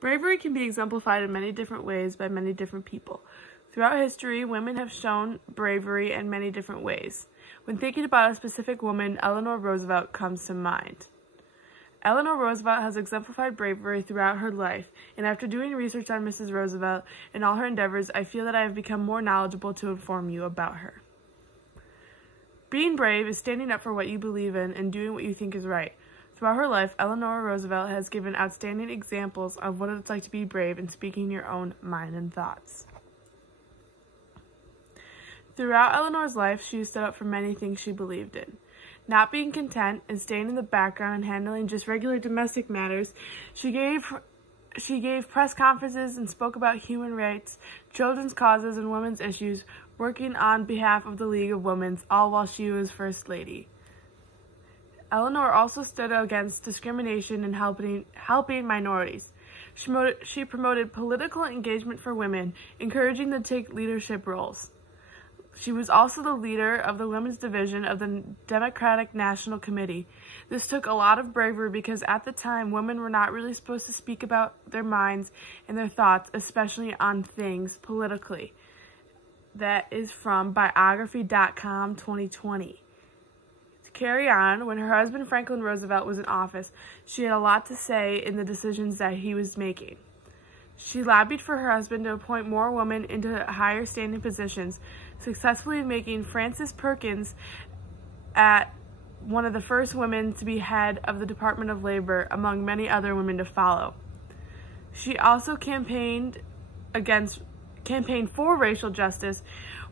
Bravery can be exemplified in many different ways by many different people. Throughout history, women have shown bravery in many different ways. When thinking about a specific woman, Eleanor Roosevelt comes to mind. Eleanor Roosevelt has exemplified bravery throughout her life, and after doing research on Mrs. Roosevelt and all her endeavors, I feel that I have become more knowledgeable to inform you about her. Being brave is standing up for what you believe in and doing what you think is right. Throughout her life, Eleanor Roosevelt has given outstanding examples of what it's like to be brave and speaking your own mind and thoughts. Throughout Eleanor's life, she stood up for many things she believed in. Not being content and staying in the background and handling just regular domestic matters, she gave press conferences and spoke about human rights, children's causes, and women's issues, working on behalf of the League of Women, all while she was First Lady. Eleanor also stood against discrimination and helping minorities. She promoted political engagement for women, encouraging them to take leadership roles. She was also the leader of the women's division of the Democratic National Committee. This took a lot of bravery because at the time, women were not really supposed to speak about their minds and their thoughts, especially on things politically. That is from biography.com 2020. To carry on, when her husband Franklin Roosevelt was in office, she had a lot to say in the decisions that he was making. She lobbied for her husband to appoint more women into higher standing positions, successfully making Frances Perkins one of the first women to be head of the Department of Labor, among many other women to follow. She also campaigned for racial justice,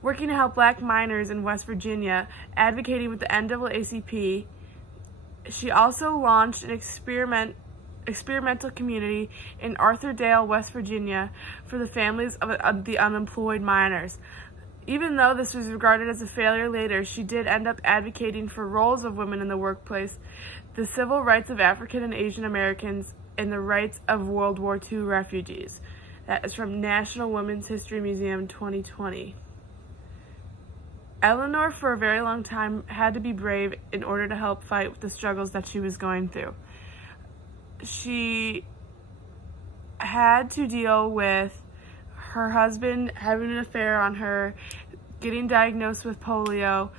working to help black miners in West Virginia, advocating with the NAACP. She also launched an experimental community in Arthurdale, West Virginia, for the families of the unemployed miners. Even though this was regarded as a failure later, she did end up advocating for roles of women in the workplace, the civil rights of African and Asian Americans, and the rights of World War II refugees. That is from National Women's History Museum 2020. Eleanor, for a very long time, had to be brave in order to help fight with the struggles that she was going through. She had to deal with her husband having an affair on her, getting diagnosed with polio,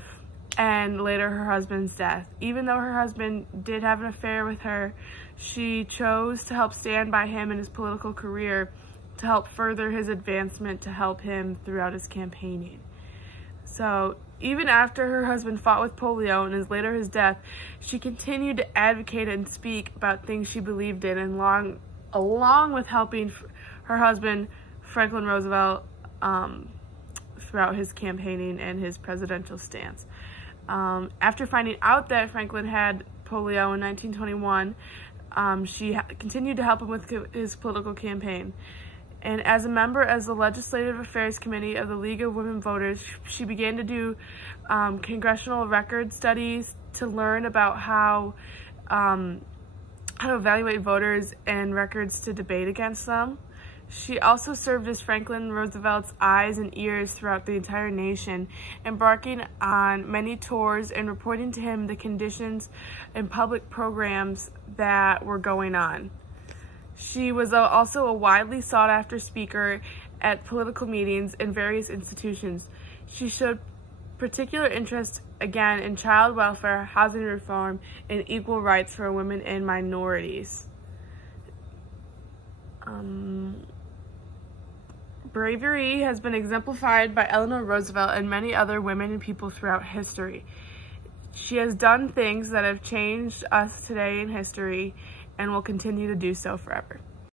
and later her husband's death. Even though her husband did have an affair with her, she chose to help stand by him in his political career to help further his advancement, to help him throughout his campaigning. So even after her husband fought with polio and later his death, she continued to advocate and speak about things she believed in, and along with helping her husband, Franklin Roosevelt, throughout his campaigning and his presidential stance. After finding out that Franklin had polio in 1921, she continued to help him with his political campaign. And as a member of the Legislative Affairs Committee of the League of Women Voters, she began to do congressional record studies to learn about how to evaluate voters and records to debate against them. She also served as Franklin Roosevelt's eyes and ears throughout the entire nation, embarking on many tours and reporting to him the conditions and public programs that were going on. She was also a widely sought-after speaker at political meetings in various institutions. She showed particular interest, again, in child welfare, housing reform, and equal rights for women and minorities. Bravery has been exemplified by Eleanor Roosevelt and many other women and people throughout history. She has done things that have changed us today in history and will continue to do so forever.